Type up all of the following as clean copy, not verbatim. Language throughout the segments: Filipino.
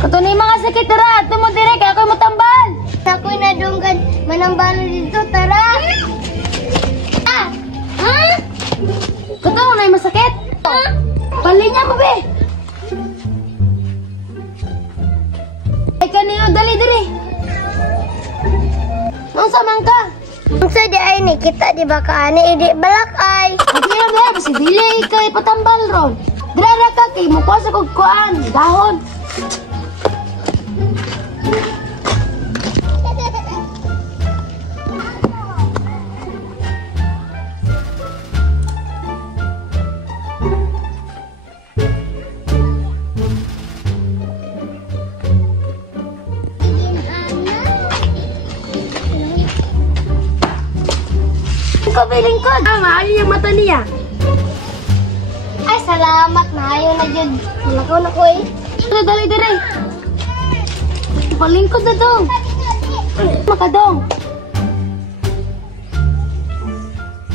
Kato na yung mga sakit, tara. Ato mo dire, kaya ako'y matambal. Ako'y nadunggan manambalo dito, tara. Ah! Ha? Kato na yung masakit. Palinya mo, be. Ay, kanino, dali, dali. Nung samang ka? Kung sa di ay ni, kita di ba ka ani, idi balak ay. Hindi na ba, kasi dili ikay patambal ron. Dira ka, kay mukha sa kugkuan, dahon. Lingkod. Maayo yung mata niya. Ay, salamat na ayaw na dyan. Nalakaw na ko eh. Dali, dali. Palingkod na dong. Makadong.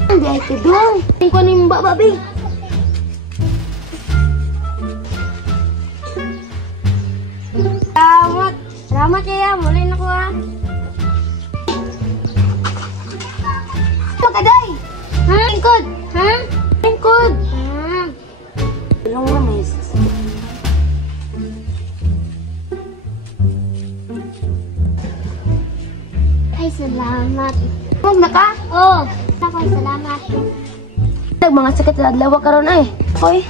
Hindi ay kadong. Tingko ni mbak, babi. Salamat. Salamat kaya. Muli na ko ah. Makaday. Ha? Lingkod. Ha? Lingkod. Hmm. Tulong mo, miss. Ay, salamat. Huwag na ka. Oh, ako'y salamat. Mga sakit na adlaw ka ron ay. Hoy.